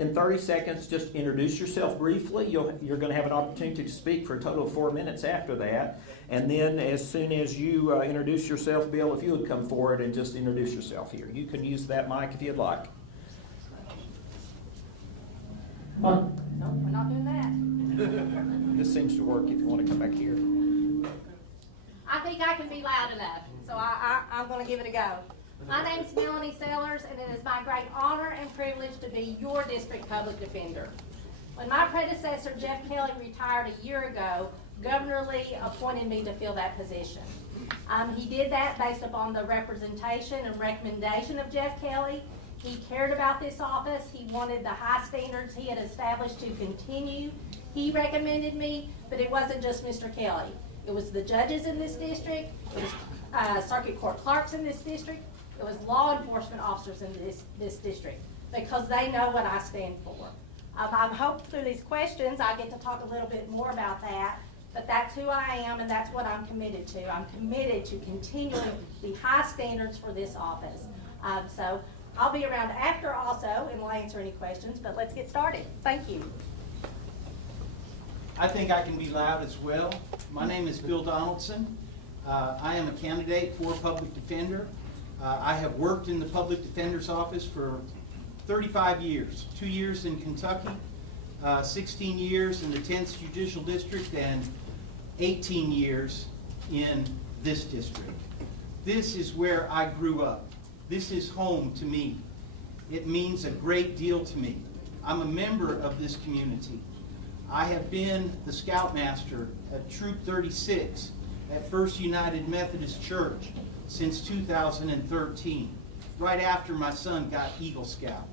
in 30 seconds, just introduce yourself briefly. You're going to have an opportunity to speak for a total of 4 minutes after that. And then as soon as you introduce yourself, Bill, if you would come forward and just introduce yourself here. You can use that mic if you'd like. No, we're not doing that. This seems to work if you want to come back here. I think I can be loud enough, so I'm going to give it a go. My name's Melanie Sellers, and it is my great honor and privilege to be your district public defender. When my predecessor, Jeff Kelly, retired a year ago, Governor Lee appointed me to fill that position. He did that based upon the representation and recommendation of Jeff Kelly. He cared about this office. He wanted the high standards he had established to continue. He recommended me, but it wasn't just Mr. Kelly. It was the judges in this district, it was circuit court clerks in this district, it was law enforcement officers in this district, because they know what I stand for. I hope through these questions I get to talk a little bit more about that, but that's who I am and that's what I'm committed to. I'm committed to continuing the high standards for this office. So I'll be around after also and will answer any questions, but let's get started. Thank you. I think I can be loud as well. My name is Bill Donaldson. I am a candidate for public defender. I have worked in the public defender's office for 35 years, 2 years in Kentucky, 16 years in the 10th Judicial District, and 18 years in this district. This is where I grew up. This is home to me. It means a great deal to me. I'm a member of this community. I have been the Scoutmaster at Troop 36 at First United Methodist Church since 2013, right after my son got Eagle Scout.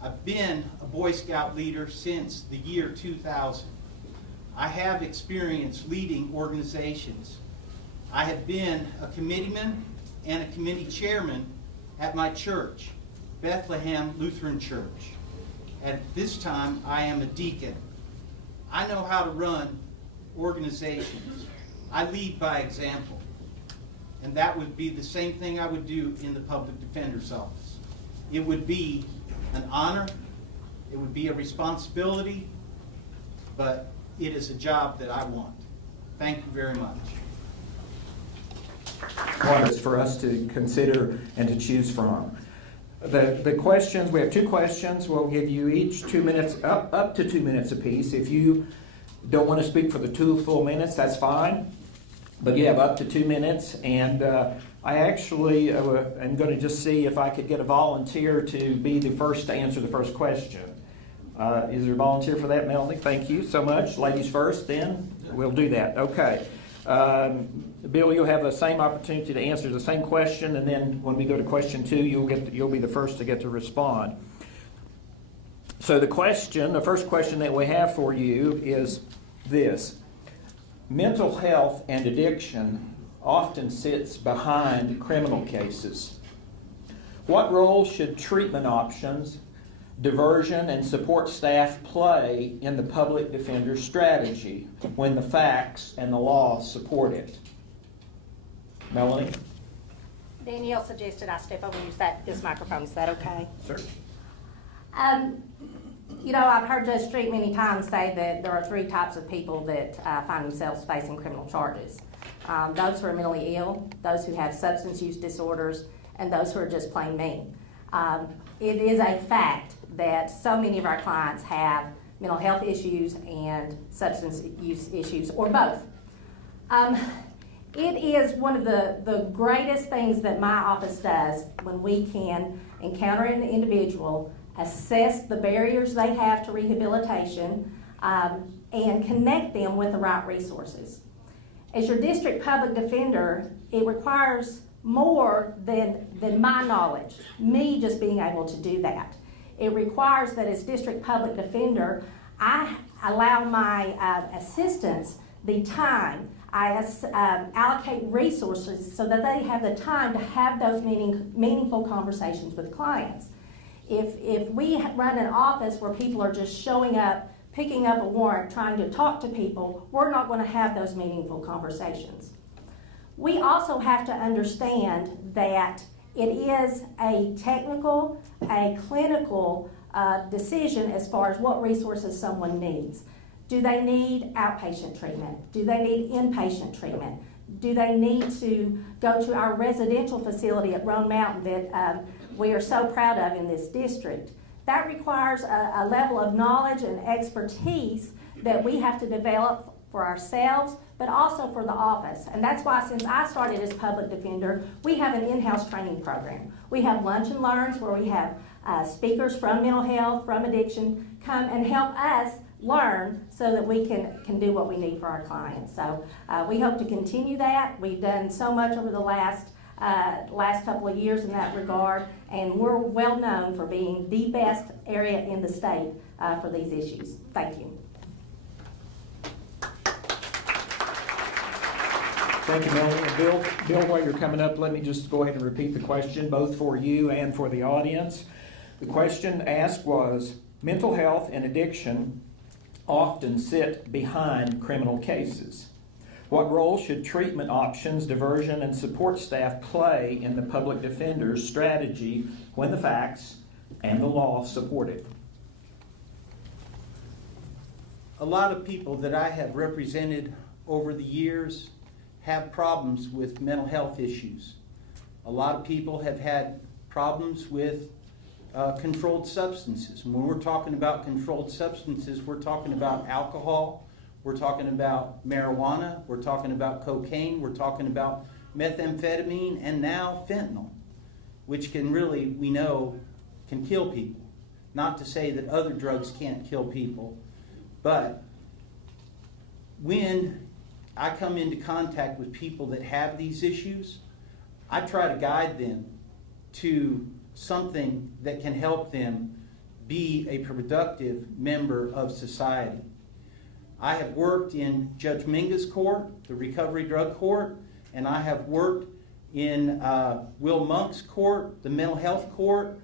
I've been a Boy Scout leader since the year 2000. I have experience leading organizations. I have been a committeeman and a committee chairman at my church, Bethlehem Lutheran Church. At this time, I am a deacon. I know how to run organizations. I lead by example. And that would be the same thing I would do in the public defender's office. It would be an honor, it would be a responsibility, but it is a job that I want. Thank you very much. It's for us to consider and to choose from. The questions, we have 2 questions. We'll give you each 2 minutes, up to 2 minutes apiece. If you don't want to speak for the 2 full minutes, that's fine. But you have up to 2 minutes. And I actually am going to just see if I could get a volunteer to be the first to answer the first question. Is there a volunteer for that, Melanie? Thank you so much. Ladies first, then we'll do that. Okay. Bill, you'll have the same opportunity to answer the same question, and then when we go to question 2, you'll be the first to get to respond. So the first question that we have for you is this: mental health and addiction often sits behind criminal cases. What role should treatment options, diversion, and support staff play in the public defender's strategy when the facts and the law support it? Melanie? Danielle suggested I step over and use this microphone. Is that okay? Sure. You know, I've heard Judge Street many times say that there are 3 types of people that find themselves facing criminal charges. Those who are mentally ill, those who have substance use disorders, and those who are just plain mean. It is a fact that so many of our clients have mental health issues and substance use issues, or both. It is one of the greatest things that my office does when we can encounter an individual, assess the barriers they have to rehabilitation, and connect them with the right resources. As your district public defender, it requires more than my knowledge, me just being able to do that. It requires that as district public defender, I allow my assistants the time. I allocate resources so that they have the time to have those meaningful conversations with clients. If we run an office where people are just showing up, picking up a warrant, trying to talk to people, we're not going to have those meaningful conversations. We also have to understand that it is a technical, a clinical decision as far as what resources someone needs. Do they need outpatient treatment? Do they need inpatient treatment? Do they need to go to our residential facility at Roan Mountain that we are so proud of in this district? That requires a level of knowledge and expertise that we have to develop for ourselves, but also for the office. And that's why, since I started as public defender, we have an in-house training program. We have lunch and learns where we have speakers from mental health, from addiction, come and help us learn so that we can do what we need for our clients. So we hope to continue that. We've done so much over the last couple of years in that regard, and we're well known for being the best area in the state for these issues. Thank you. Thank you, Melanie. And Bill, while you're coming up, let me just go ahead and repeat the question, both for you and for the audience. The question asked was, mental health and addiction often sit behind criminal cases. What role should treatment options, diversion, and support staff play in the public defender's strategy when the facts and the law support it? A lot of people that I have represented over the years have problems with mental health issues. A lot of people have had problems with controlled substances. When we're talking about controlled substances, we're talking about alcohol, we're talking about marijuana, we're talking about cocaine, we're talking about methamphetamine, and now fentanyl, which can really, we know, can kill people. Not to say that other drugs can't kill people, but when I come into contact with people that have these issues, I try to guide them to something that can help them be a productive member of society. I have worked in Judge Minga's court, the Recovery Drug Court, and I have worked in Will Monk's court, the Mental Health Court,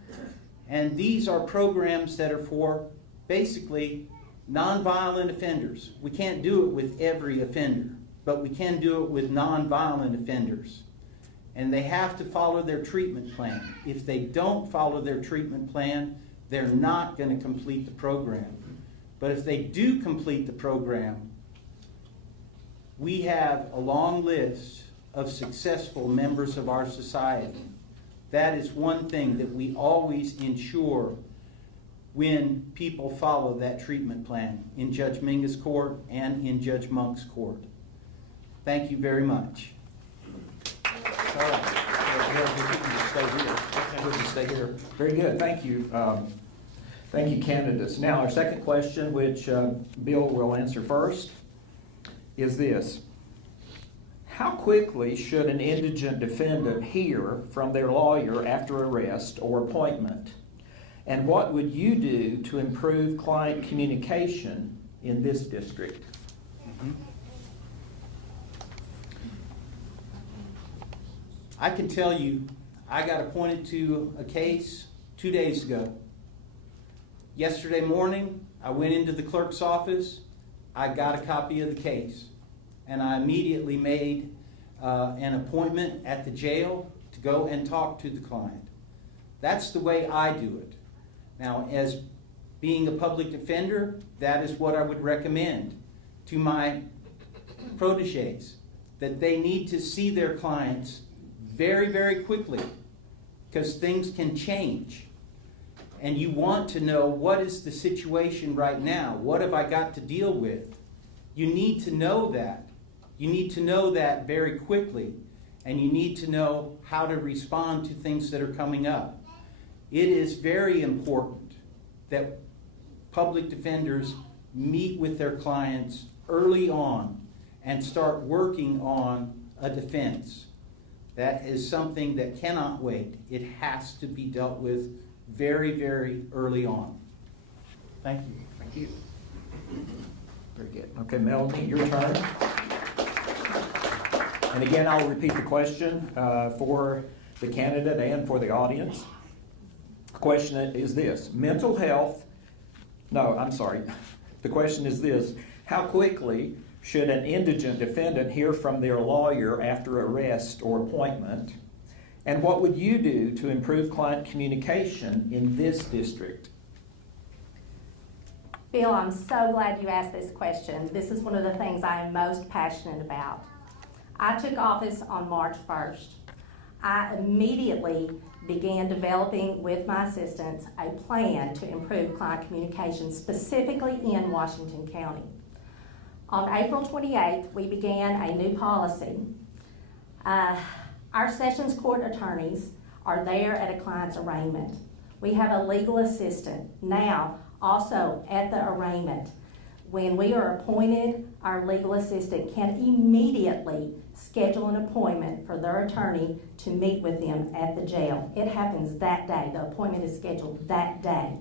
and these are programs that are for basically nonviolent offenders. We can't do it with every offender, but we can do it with nonviolent offenders. And they have to follow their treatment plan. If they don't follow their treatment plan, they're not going to complete the program. But if they do complete the program, we have a long list of successful members of our society. That is one thing that we always ensure when people follow that treatment plan in Judge Minga's court and in Judge Monk's court. Thank you very much. All right. We can stay here. Very good. Thank you. Thank you, candidates. Now, our second question, which Bill will answer first, is this. How quickly should an indigent defendant hear from their lawyer after arrest or appointment? And what would you do to improve client communication in this district? I can tell you, I got appointed to a case 2 days ago. Yesterday morning, I went into the clerk's office, I got a copy of the case, and I immediately made an appointment at the jail to go and talk to the client. That's the way I do it. Now, as being a public defender, that is what I would recommend to my proteges, that they need to see their clients very, very quickly, because things can change. And you want to know, what is the situation right now? What have I got to deal with? You need to know that. You need to know that very quickly. And you need to know how to respond to things that are coming up. It is very important that public defenders meet with their clients early on and start working on a defense. That is something that cannot wait. It has to be dealt with very, very early on. Thank you. Thank you. Very good. Okay, Melanie, your turn. And again, I'll repeat the question for the candidate and for the audience. The question is this. The question is this. How quickly should an indigent defendant hear from their lawyer after arrest or appointment? And what would you do to improve client communication in this district? Bill, I'm so glad you asked this question. This is one of the things I am most passionate about. I took office on March 1st. I immediately began developing with my assistants a plan to improve client communication, specifically in Washington County. On April 28th, we began a new policy. Our Sessions Court attorneys are there at a client's arraignment. We have a legal assistant now also at the arraignment. When we are appointed, our legal assistant can immediately schedule an appointment for their attorney to meet with them at the jail. It happens that day. The appointment is scheduled that day.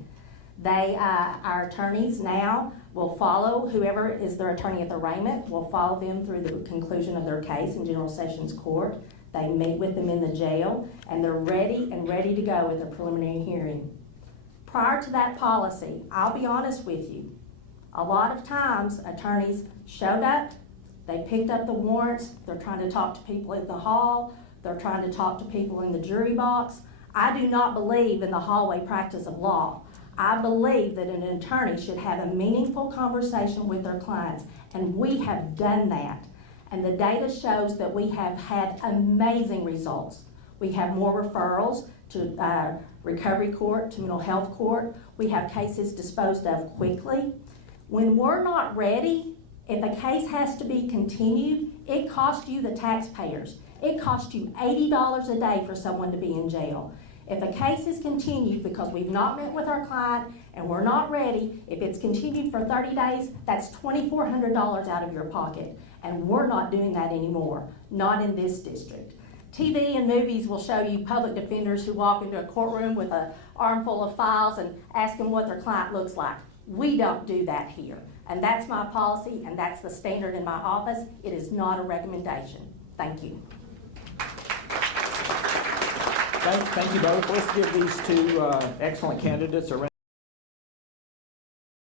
Our attorneys now will follow whoever is their attorney at the arraignment, will follow them through the conclusion of their case in General Sessions Court. They meet with them in the jail, and they're ready to go with a preliminary hearing. Prior to that policy, I'll be honest with you, a lot of times attorneys showed up, they picked up the warrants, they're trying to talk to people at the hall, they're trying to talk to people in the jury box. I do not believe in the hallway practice of law. I believe that an attorney should have a meaningful conversation with their clients, and we have done that. And the data shows that we have had amazing results. We have more referrals to recovery court, to mental health court. We have cases disposed of quickly. When we're not ready, if a case has to be continued, it costs you, the taxpayers. It costs you $80 a day for someone to be in jail. If a case is continued because we've not met with our client and we're not ready, if it's continued for 30 days, that's $2,400 out of your pocket. And we're not doing that anymore, not in this district. TV and movies will show you public defenders who walk into a courtroom with an armful of files and ask them what their client looks like. We don't do that here. And that's my policy, and that's the standard in my office. It is not a recommendation. Thank you. Thank you both. Let's give these two excellent candidates a round